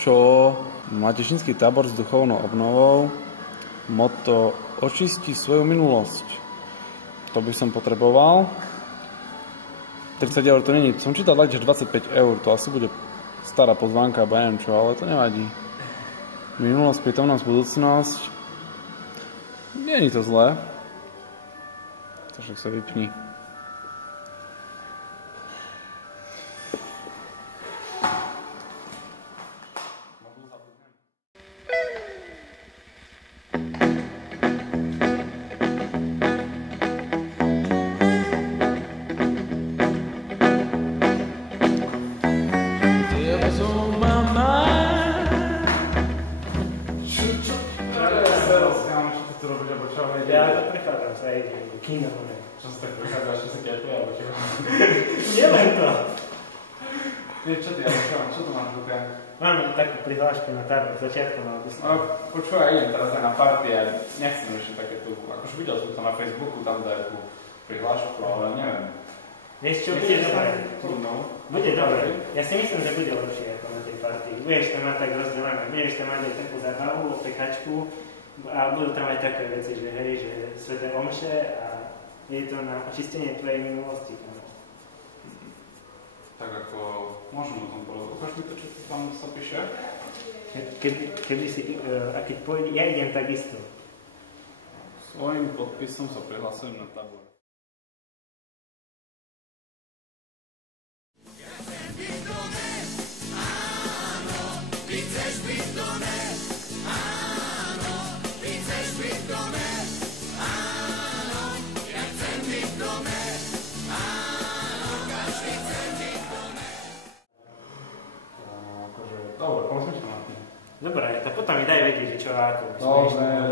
čo má Tešinský tábor s duchovnou obnovou. Motto očisti svoju minulosť. To by som potreboval. 30 eur to není. Som čítal tak, že 25 eur. To asi bude stará pozvánka, alebo neviem čo, ale to nevadí. Minulosť, prítomnosť, budúcnosť. Nie je to zlé. Takže sa vypni. Počúvaj, idem teraz aj na party a nechcem ešte také tu, akože videl som to na Facebooku, tam dajú tú prihlášku, ale neviem. Vieš čo, bude dobré. Bude dobré. Ja si myslím, že bude lepšie ako na tej party. Budeš tam mať tak rozdelené, budeš tam mať aj takú zábavu, pekačku a budú tam aj také veci, že hej, že sveté omše a je to na očistenie tvojej minulosti. Tak ako, môžem o tom povedať. Ukáž mi to, čo tam sa píše? Keby si, a keď pôjde, ja idem takisto. Svojím podpisom sa prihlasujem na tabor. Dobre, pomyslím sa na tým. Dobre, tak potom mi daj vedieť, že čo a ako. Dobre,